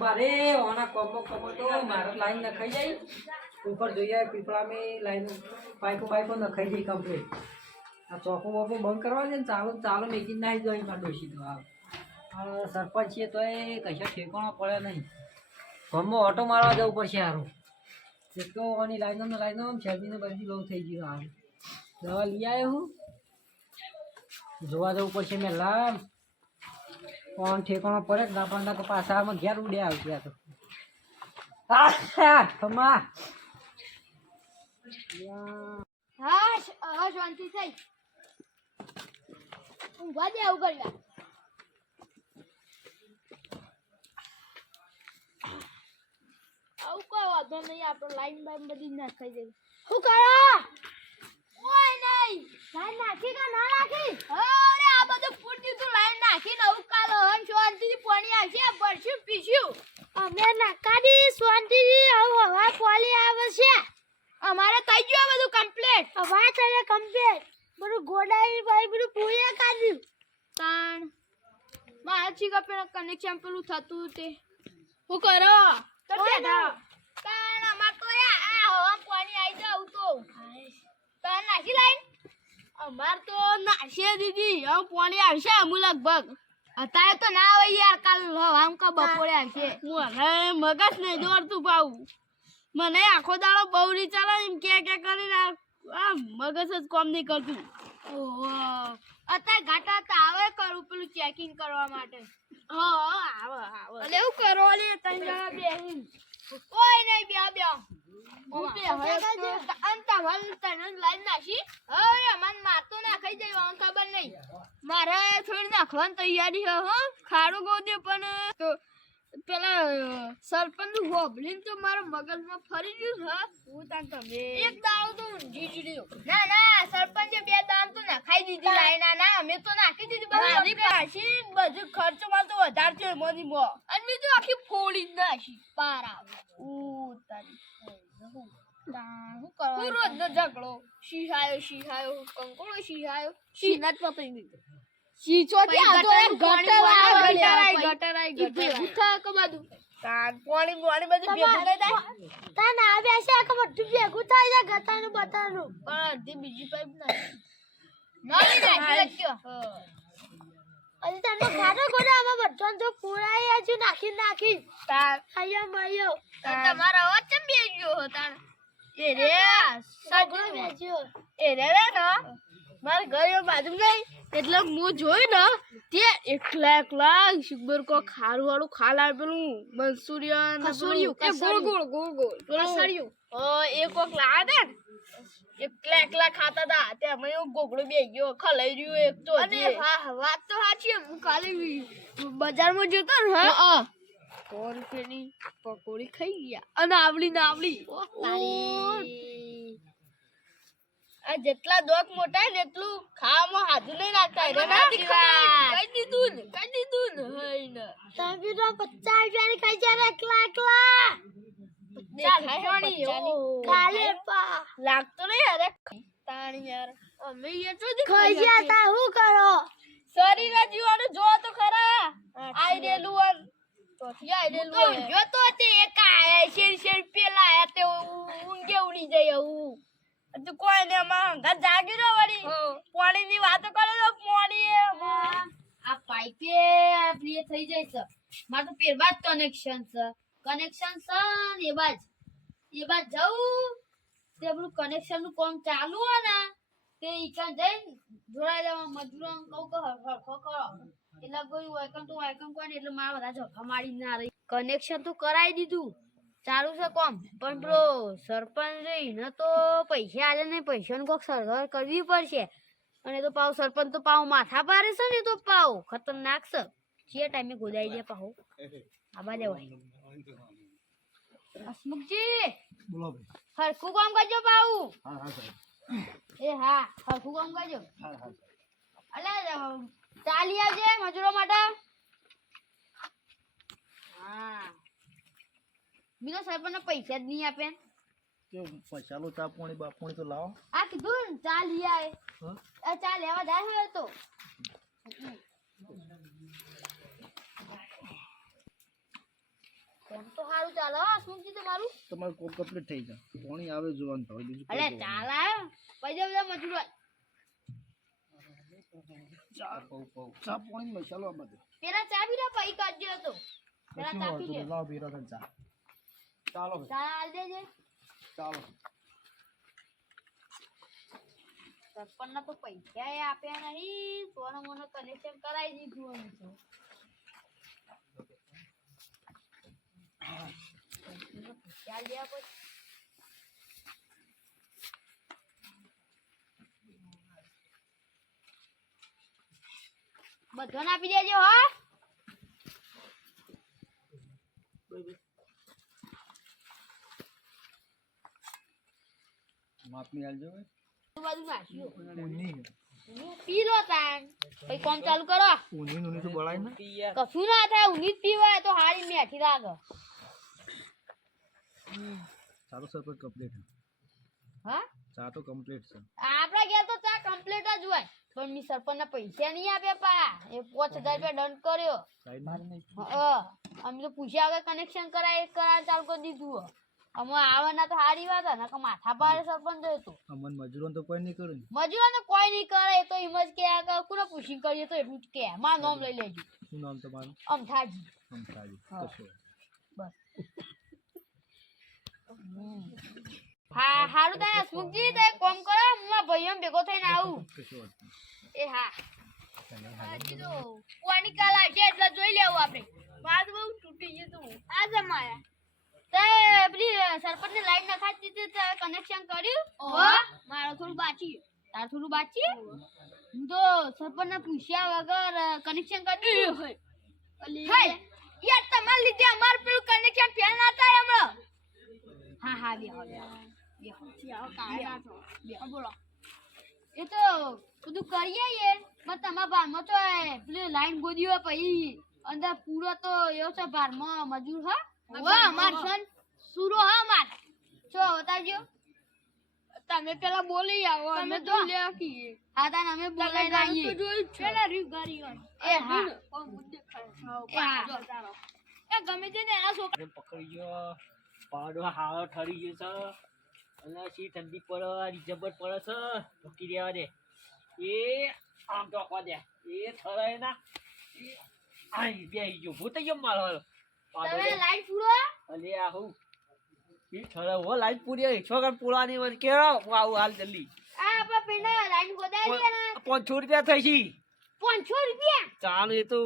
बारे ओना कमो तो मार लाइन न खाई जाई ऊपर જોઈએ પીપળા મે લાઈન પાઇપો ન ખાઈ જાય કમ્પ્લીટ આ ચોકો બોકો બંધ કરવા દે ને ચાલો મેકિન નાઈ જોઈ માં ડોસી તો આ સરપંચ છે તો એ કશા ઠેકાણો પડે નહીં ગમો ઓટો મારવા જવું પડશે હારું એક તો ઓની લાઈનો છેદીને બધી બહુ થઈ ગયું હાલ દવા લઈ આવ્યો હું જોવા જવું પડશે મેં લામ કોણ ઠેકાણો પડે ના પણ કે પાછામાં ઘેર ઉડે આવ્યા તો ખમા હા શાંતિ થઈ ઊંઘવા દે આવું કર્યા આવું કોઈ વાંધો નહીં આપણે લાઈન બાઈન બધી નાખાઈ જઈએ શું કરો ઓય નહીં લાઈન નાખી કે ના નાખી અરે આ બધું ફૂટ દીધું લાઈન નાખીને આવું કાલો હન શાંતિથી પાણી આવશે ભરશું પીશું અમે નાકાડી શાંતિથી આવું હવા પોલી આવે છે અમારે થઈ ગયું બધું કમ્પ્લીટ હવા ચાલે કમ્પ્લીટ બધું ગોડાઈ ભાઈ બધું પૂરી કાઢ્યું તાણ મારા ચીકા પેલા કનેક્શન પેલું થતું તે હું કરો તાણ અમાર તો આ હવા પાણી આવી જાવ તો તાણ નાખી લાઈન અમાર તો નાશે દીદી હવે પાણી આવશે અમુ લગભગ અત્યારે તો ના આવે યાર કાલ હવામ કા બપોરે આવશે મને મગજ નહીં દોડતું પાવું મને આખો દાડો બહુરી ચાલે એમ કે કરીને આ મગજ જ કામ નહીં કરતું ઓહો અત્યારે ઘાટા આવે કરું પેલું ચેકિંગ કરવા માટે હા આવે એટલે એવું કરો લે ત્રણ જણા બેહીન કોઈ નહીં બે અંતા વલ તને લાઈન નાખી હવે અમન મારતો ના ખાઈ જાય ખબર નહીં મારે થોડી નાખવાની તૈયારી હે હો ખાડો ગોદે પણ તો પેલા સરપંચ હોબલીન તો મારા મગજમાં ફરી ગયું છે હું તાન તમે એક દાવ તો જીજડ્યો ના સરપંચે બે દાન તો નાખાઈ દીધી લાઈના ના અમે તો નાખી દીધી મારી પાછી બધું ખર્ચ માં તો વધારે છે મોની મો અને મે તો આખી ફોડી નાખી પારા ઓ તારી હું કરવા રોજ નો ઝઘડો શીહાયો કંકોળો શીહાયો શીનત પતઈ દીધો શીચો ત્યાં તો એક ગટર આઈ ઉઠા કે બધું તાન પાણી બધું ભેગું થઈ જાય તાન આવે છે કે બધું ભેગું થઈ જાય ગટાનું બટાનું પણ અડધી બીજી પાઇપ નાખી લખ્યો અજી તને ખાડો આમાં બધું તો પૂરાઈ આજુ નાખી તાન આયો માયો તમારો અવાજ ચમ બે ગયો તાન એ રે સગળો બેસ્યો એ રે ના માર ઘર બાજુ નહીં એટલે હું જોઈ ને તે એકલા શુગર કો ખારું વાળું ખાલા પેલું મંચુરિયન ગોળ સળિયું એ કોક લાયા દે એકલા ખાતા હતા તે અમે ગોગળો બે ગયો ખલાઈ રહ્યો એક તો અને વાત તો સાચી હું કાલે બજારમાં જતો ને હા 100 રૂપિયાની પકોડી ખાઈ ગયા અને આવલી આ જેટલા દોક મોટા ને એટલું ખાવામાં હાજુ નહીં નાખતા કઈ દીધું ને હઈ ને તમે તો 50 રૂપિયાની ખાઈ જાય એકલા કાલે પા લાગતો નહીં અરે તાણી યાર અમે એ તો ખાઈ જતા હું કરો શરીર જીવાનું જો તો ખરા આઈ રેલું તો જો તો તે એક આયા શેર પેલા આયા તે ઊંઘે ઉડી જાય હું તું કોઈ ને માં જાગી રહ્યો વળી પાણી ની વાતો કરે તો પાણી આ પાઇપે પ્રિય થઈ જાય છે માર તો પેરબાદ કનેક્શન છે ને એ બાજ જાઉં તે આપણું કનેક્શન નું કામ ચાલુ હે ને તે ઈકા જઈને જોડાઈ જવા મજૂરો કહું કે હરખો કરો એટલે કોઈ વાયકમ કોઈ એટલે મારા બધા ઝોફા મારી ના રહી કનેક્શન તો કરાવી દીધું ચાલુ છે કોમ પણ બ્રો સરપંચ એને તો પૈસા આલે ને પૈસાનું કોક સરભર કરવી પડશે અને તો પાવ સરપંચ તો પાવ માથા પારે છે ને તો પાવ ખતરનાક છે જે ટાઈમે ગોદાઈ દે પાવ આબા દેવાય હસમુખજી બોલો ભાઈ હરખું કામ કરજો પાવ એ હા હરખું કામ કરજો અલે ચાલી આવજે મજૂરો માટે હા બીજો સરપંચ પૈસા જ નહીં આપે પૈસા લો ચા પાણી બાપણી તો લાવો આ કીધું ને ચા લઈ આવે ચા લેવા જાય તો કોમ તો સારું ચાલે હા સુનજી તમારું તમારું કોમ કમ્પ્લીટ થઈ જાય પાણી આવે જોવાનું થાય બીજું અરે ચાલે પૈસા બધા મજૂર ચા પાણી મસાલો આ બધું પેલા ચા પી લે પૈ કાઢજો તો પેલા ચા પી લે લાવ પીરો તને ચા ચાલો ચા આલ દેજે ચાલો સરપંચના તો પૈસા આપ્યા નહીં સોના મોનો કનેક્શન કરાવી દીધું અમે તો પૈસા લેવા પછી બધાને આપી દેજો હા માપની આલજો બધું નાખ્યું ઊની પી લો તાન પછી કામ ચાલુ કરો ઊની ઊની તો બળાય ને કશું ના થાય ઊંઘી જ પીવાય તો હારી મેઠી લાગે ચાલો સર પર કમ્પ્લીટ હા ચા તો કમ્પ્લીટ છે આપડા ઘેર તો ચા કમ્પ્લીટ જ હોય પણ મી સરપંચના પૈસા નહીં આપ્યા પા એ 5000 રૂપિયા દંડ કર્યો અમે તો પૂછ્યા વગર કનેક્શન કરાય ચાલુ કરી દીધું અમે આવવાના તો હારી વાત ને માથા પાડે સરપંચ હતો અમન મજૂરોને તો કોઈ નહીં કર્યું ને મજૂરો તો કોઈ નહીં કરે એ તો એમ જ કે કોને પૂછી કરીએ તો એટલું જ કે મારું નામ લઈ લેજો શું નામ તમારું અમથાજી અમથાજી હા. કશો બસ હા હારું થાય સુખજી તો એક કામ કરો હું મારા ભાઈઓ ભેગો થઈને આવું કશો વાત નહીં. એ હા હજી તો કોની કાલ આવશે એટલે જોઈ લેવું આપણે વાત બહુ તૂટી ગયું તું આ જમાયા તે પેલી સરપંચની લાઈન નખાતી હતી તે કનેક્શન કર્યું મારું થોડું બાકી તાર થોડું બાકી હું તો સરપંચને પૂછ્યા વગર કનેક્શન કરી દીધું હોય યાર તમારા લીધે અમાર પેલું કનેક્શન ફેલ ના થાય હમણાં હા હા બે બોલો એ તો બધું કરીએ યાર પણ તમારા ભારમાં તો પેલી લાઈન ગોદી હોય પછી અંદર પૂરો તો એવો છે ભારમાં મજૂર હા વાહ માર સન સુરો હા માર છો બતાજો તમે પેલા બોલી આવો અમે તો લે કી હા તાન અમે બોલાઈ આવીએ પેલા રીવ ગારી એ હા એ ગમે તે એના છોકરા પકડી ગયો પાડો હારો ઠરી ગયો છે અને સી ઠંડી પડે જબર પડે છે મૂકી દેવા દે એ આમ ટોકવા દે એ ઠરાય ના આઈ બેહી ગયો ભૂત ગયો મારો તમે લાઈટ પૂરો અલે આહુ ઈ ઠરા હો લાઈટ પૂરી છોકરા પૂરાની મને કેરો હું આવું હાલ જલ્દી આ આપા પેલા લાઈટ ગોદાઈ ને 500 રૂપિયા થઈ છે 500 રૂપિયા ચાલ એ તો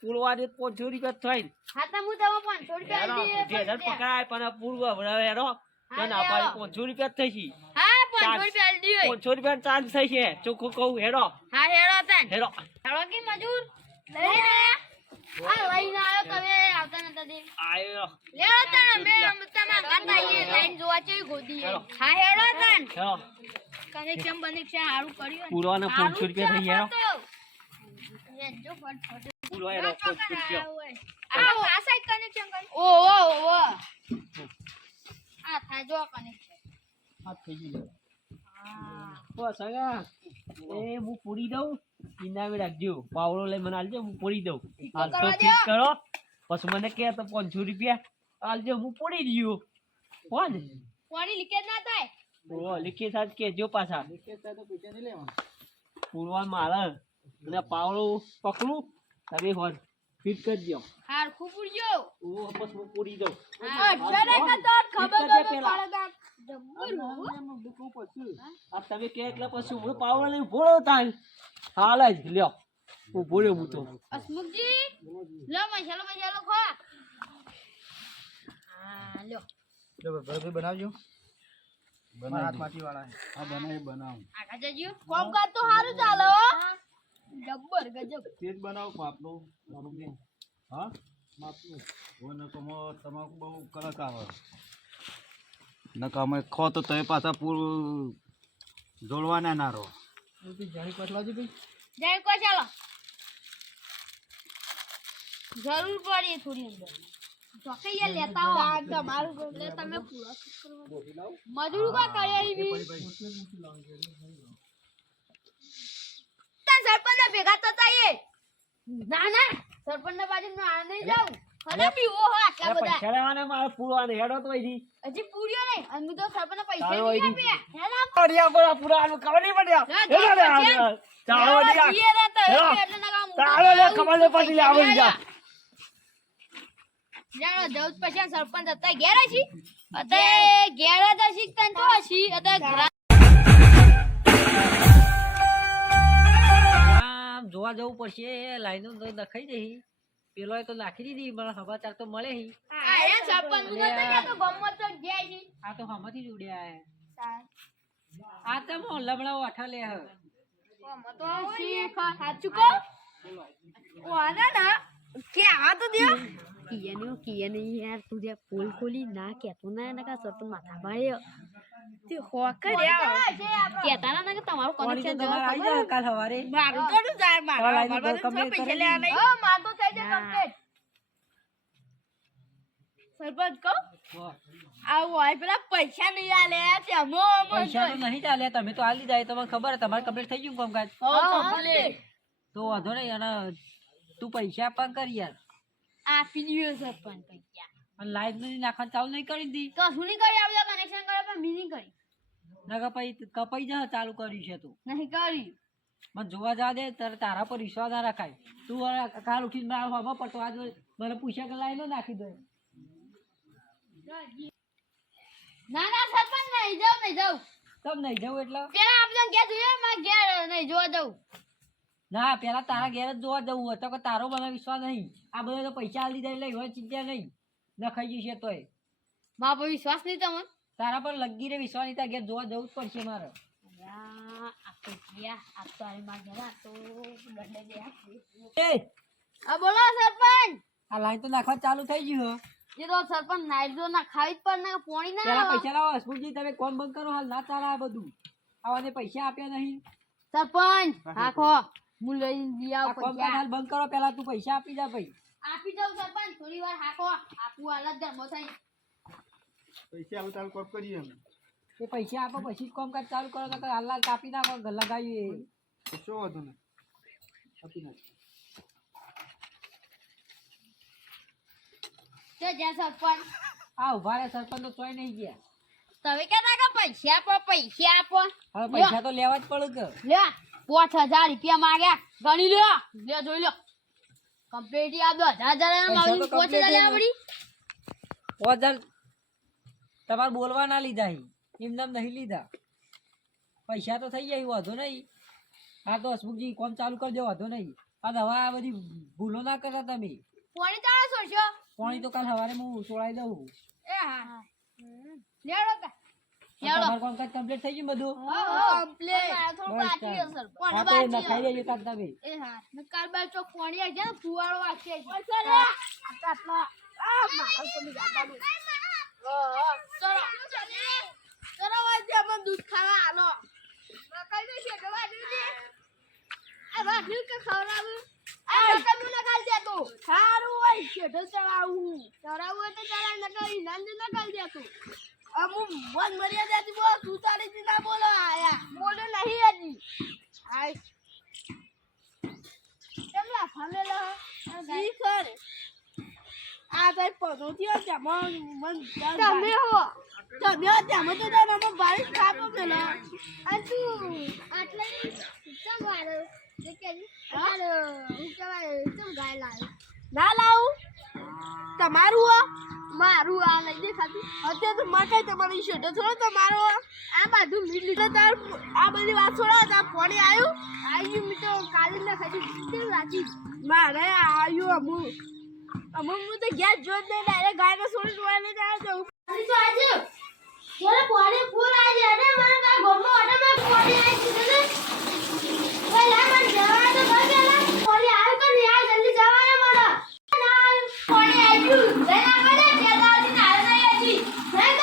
પૂરવાની 500 રૂપિયા થાય હા તો હું તમે 500 રૂપિયા હેરો આલી દે 2000 પકડાય પણ પૂરવા ભરાવે હેરો ના પાડી 500 રૂપિયા થઈ છે હા 500 રૂપિયા આલી દે 500 રૂપિયા ચાર્જ થઈ છે ચોખ્ખું કહું હેરો હા હેરો તન હેરો હેરો કે મજૂર લઈને આયા લઈને આવ્યો તમે આવતા નતા દે આયો લેરો તન અમે તમાર ગાતા આઈએ લાઈન જોવા છે ગોદી હા હેરો તન હેરો કનેક્શન બનેક્શન હારું કર્યું પૂરવાના 500 રૂપિયા થઈ હેરો એ જો ફટ પૂરવા હેરો 500 રૂપિયા આ સાઈડ કનેક્શન કર ઓ આ થાય જો કનેક્શન આ થઈ ગયું બસ આગા એ હું પૂરી દઉં ઇનામે રાખજો પાવડો લઈ મને આલજો હું પૂરી દઉં હાલ તો ફિટ કરો પછી મને કહે તો 500 રૂપિયા આલજો હું પૂરી દઉં કોણ પાણી લીકેજ ના થાય ઓ લીખી સાથ કે જો પાછા પૂરવા મારે અને પાવડો પકડું તમે હોત ફિટ કરી દો હાર ખૂબ ઉડ્યો ઓ બસ હું પૂરી દઉં જરા તો ખબર ફિટ કરી દે તો પેલા. પડે આ તમે કે એટલે પછી હું પાવડો લઈને ભોળો થાય હાલ જ લ્યો હું ભોળ્યો હું તો અસમુખજી લો મસાલો ખા હા લ્યો જો ભાઈ બનાવજો હાથ માટી વાળા હા બનાવ આગા જજો કોમ કાજ તો સારું ચાલે હો જબ્બર ગજબ તેજ બનાવ માપનું મારું કે હા માપનું ઓ ન કમો તમાકુ બહુ કડક આવે ન કમે ખો તો તમે પાછા પૂર જોડવાના ના રહો જાણી પટલાવજો ભાઈ જય કો ચાલો જરૂર પડી થોડી અંદર ચોકૈયા લેતા હો તમારું એટલે તમે પૂરા મજૂર કા કર્યા ઈ બી સરપંચ ભેગા થતા એ ના ના સરપંચ ના બાજુ ના નહીં જાવ અને પીવો હો આટલા અરે બધા પૈસા લેવાના મારે પૂરવાને હેડો તો અહીંથી. હજી પૂર્યો નહીં અને હું તો સરપંચને પૈસા ચાલો નહીં અહીંથી. આપ્યા હેલા અડિયા પર પૂરવાનું ખબર નહીં પડ્યા. ના, હેડો લે, ચાલો, આ, ચાલો અડિયા. જીએ રે તો હેલો. એટલે ના કામ ચાલો લે, ખબર નહીં પડતી, લે, આવી જા. જાણો જવું પછી સરપંચ અત્યારે ઘેર હશી અત્યારે ઘેર જ હશી તને તો હશી અત્યારે આમ જોવા જવું પડશે લાઈનો તો નખાઈ જઈ પેલો તો નાખી દીધી પણ સમાચાર તો મળે હી આયા સરપંચ નું તો કે તો ગમત તો ગયા છે આ તો હમાંથી જ ઉડ્યા આ તો મો લબડા વાઠા લે હ ગમત તો શીખ સાચું કહો ઓના ના કે આ તો દે કિયાને યાર તું જે પોલ ખોલી ના કેતો ના એના કા સર તો માથા ભાળ્યો તે હોકર્યા કેતા ના કે તમારું પાણી તો કનેક્શન તમારે આવી જાય કાલ સવારે મારું તો નું જાય તમારા લાઈનો તો complete પૈસા કરી લેવા નહીં હા માર તો થઈ જાય કમ્પ્લીટ સરપંચ કહો વાહ. આ હોય પેલા પૈસા નહીં આલે તેમો પૈસા તો નહીં ચાલે તમે તો આલી જાય તમને ખબર તમારે કમ્પ્લીટ થઈ ગયું કામકાજ તો વાંધો નહીં અને તું પૈસા આપવા કરી યાર આપી દીધો સરપંચ પૈસા અને લાઈટ નું નાખવાનું ચાલુ નહીં કરી દી તો શું નહીં કરી આવજો કનેક્શન કરે પણ મી નહીં કરી નકર પછી કપાઈ જા ચાલુ કર્યું છે તું નહીં કરી મને જોવા જા દે તારે તારા પર વિશ્વાસ ના રખાય તું હવે કાલ ઉઠીને મારા હવા પડતો આજ મને પૂછ્યા કે લાઈનો નાખી દો ના ના સરપંચ નહીં જાઉં તમ નહીં જવું એટલે પેલા આપજો ઘેર જોઈએ માર ઘેર નહીં જોવા જાઉં ના પેલા તારા ઘેર જ જોવા જવું હતો કે તારો મને વિશ્વાસ નહીં આ બધા તો પૈસા આલી દીધા એટલે એવા ચિંતા નહીં નખાઈ જશે તોય મારા પર વિશ્વાસ નહીં તમને તારા પર લગી રે વિશ્વાસ નહીં તારા ઘેર જોવા જવું જ પડશે મારે એ આ બોલો સરપંચ આ લાઈન તો નાખવા ચાલુ થઈ ગયું હો. એ તો સરપંચ નાઈજો ના ખાવી જ પર ને પોણી ના પેલા આવે. પૈસા લાવો હસમુખજી તમે કોણ બંધ કરો હાલ ના ચાલે આ બધું આવાને પૈસા આપ્યા નહીં સરપંચ હાખો હું લઈને દી આ આવ કોમ પૈસા હાલ બંધ કરો પેલા તું પૈસા આપી જા ભાઈ આપી દઉં સરપંચ થોડી વાર હાખો આપું હાલત ધર્મો થઈ પૈસા આવું તારું કોપ કરીએ અમે એ પૈસા આપો પછી જ કામકાજ ચાલુ કરો તો હાલ હાલ કાપી નાખો લગાવીએ કશો વાંધો નહીં આપી નાખ તે જ્યાં સરપંચ આ ઉભા રે સરપંચ તો ચોય નહીં ગયા તમે કહેતા કે પૈસા આપો હવે પૈસા તો લેવા જ પડે કે લે 5000 રૂપિયા માંગ્યા ગણી લ્યો લે જોઈ લો કમ્પ્લીટ આ 1000 મારી પૈસા તો 5000 complete લેવા પડી ઓજલ તમારે બોલવા ના લીધા એમ નામ નહીં લીધા પૈસા તો થઈ જાય વાંધો નહીં હા તો હસમુખજી કોમ ચાલુ કરી દો વાંધો નહીં અને હવે આ બધી ભૂલો ના કરતા તમે પોણી ચાલો સોશો પાણી તો કાલ સવારે હું છોડાઈ દઉં એ હા લેડો કા તમારું કામકાજ કમ્પ્લીટ થઈ ગયું બધું કમ્પ્લીટ થોડું બસ બાકી છે ચાલ. સરપંચ હા તો એ નખાઈ દેજો તાર તમે એ હા ને કાલ બાર ચોક પોણી આવી જાય ને ફુવાળો વાગશે આટલા આ મારો તો બી ગાડાનું ચલો ચલો વાજે મને દૂધ ખાવા આલો કઈ દે છે ગવા દીધી આ વાજે કે ખવડાવું આ તમે ન ખાઈ દે તું સારું હોય છે તો ચડાવું ચડાવું તો ચડાય ન કરી નંદ ન કરી દે તું અમુ મન મર્યાદાથી બોલ તું તારી ના બોલો આયા બોલો નહીં હજી આય કેમલા ફામેલો ઈ કર આ તો પદોથી જમણ મન તમે હો તમે જમો તો ના બારીશ કાપો મેલો આ તું આટલે ચમ વાળો જે કે હાલો હું કહેવાય ચમ ગાય લાવ ના લાવું તમારું હો મારું આ લઈ દે ખાતી અત્યારે તો માં કઈ તમારી શેઠો થોડો તમારો આ બધું મીઠ લીધો તાર આ બધી વાત છોડા તાર પાણી આવ્યું મીઠો કાલી ના ખાધી કેમ લાગી મારે આવ્યું અમુક હું તો ગેસ જોત ને ડાયરેક્ટ ગાયને છોડી જોવાને જાય જવું તો આજે બોલે પાણી ફૂલ આવી જાય ને મને તા ગોમો ઓટો માં પાણી આવી છે ને ઓય લા મને જવા તો બગેલા પાણી આવે તો ને આ જલ્દી જવાને મને પાણી આવ્યું લેના પડે તેદાથી ના નહીં હજી નહીં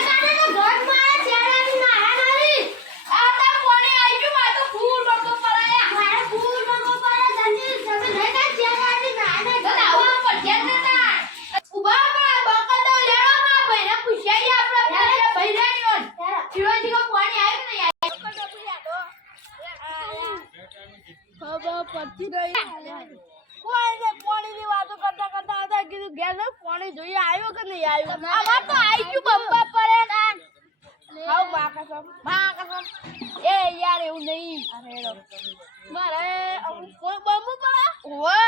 કાઢે તો ઘર માં ચેડાની ના નારી આ તા પાણી આવ્યું આ તો ફૂલ બકો પડાયા મારે ફૂલ બકો પડાયા જલ્દી તમે નહીં કાઢ ચેડાની ના ને ગલાવા પર ચેડતા ઉભા બકો તો લેવા માં ભાઈને પૂછ્યા આપણે ભાઈને શિવાજી કો પાણી આવ્યું ને યાર ખબર પડતી નહીં પાણીની વાતો કરતા કરતા હતા કીધું ઘેર નો પાણી જોઈએ આવ્યો કે નહીં આવ્યો અમાર તો આવી ગયું બંબા પડે હાવ માં કસમ એ યાર એવું નહીં મારે કોઈ બંબુ પડે ઓવે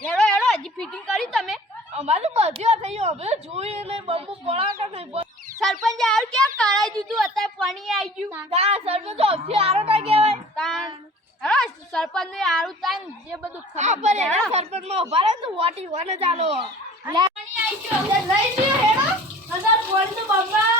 હેડો હજી ફિટિંગ કરી તમે અમારે બધું થઈ ગયું હવે જોઈએ ને બંબુ પડા કે નહીં સરપંચ આવ્યું ક્યાં કરાઈ દીધું અત્યારે પાણી આવી ગયું કા સરપંચ સૌથી આરો ના કહેવાય તાણ સરપંચ ને આરું તાન જે બધું ખબર પડે સરપંચ માં ઉભા રહે તો વાટી વને ચાલો પાણી આવી ગયું લઈ લ્યો હેડો અંદર પાણી તો બંબા